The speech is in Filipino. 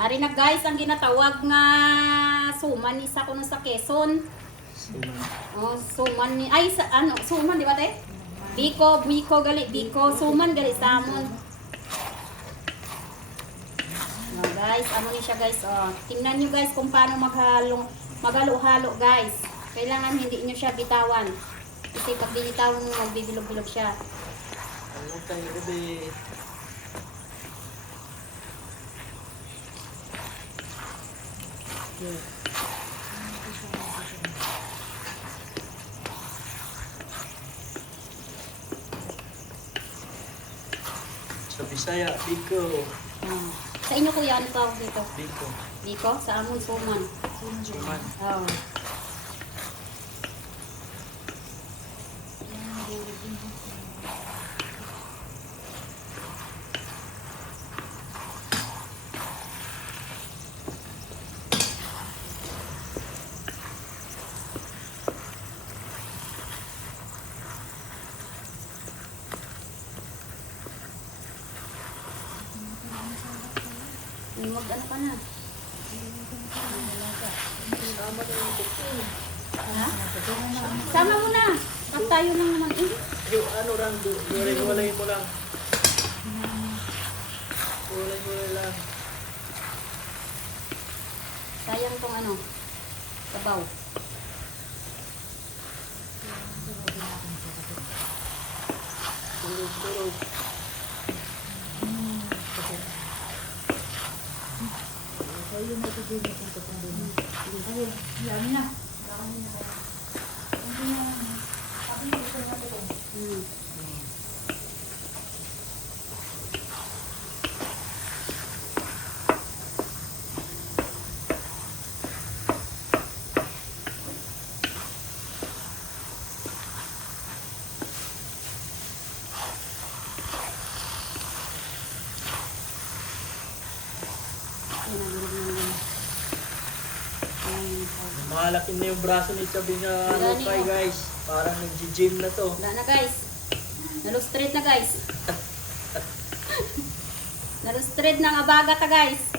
Ari na guys, ang ginatawag nga suman ni sa kuno sa Quezon. Oh, suman ni ay sa ano, suman di ba te? Biko gali, biko suman gali sa amon. No, guys, ano ni siya guys, oh. Tingnan niyo guys kung paano maghalo-halo guys. Kailangan hindi niyo siya bitawan. Kasi pag binitawan mo, magbibilog-bilog siya. Ano tayo gabi? Sa Bisaya, Biko. Sa inyo kuya, ano tawag dito? Biko. Biko? Sa amon, suman. Suman. Oh. Mag-ano ka na? Ha? Sama mo na. At tayo lang naman. Yung ano lang, walay mo lang. Walay lang. Sayang tong ano. Sabaw. Tulog. Malaki na yung braso ni Chabi na lupay guys. Parang nag-gym na to. Wala na guys. Nalustrate na guys. Nalustrate na ang abaga ta guys.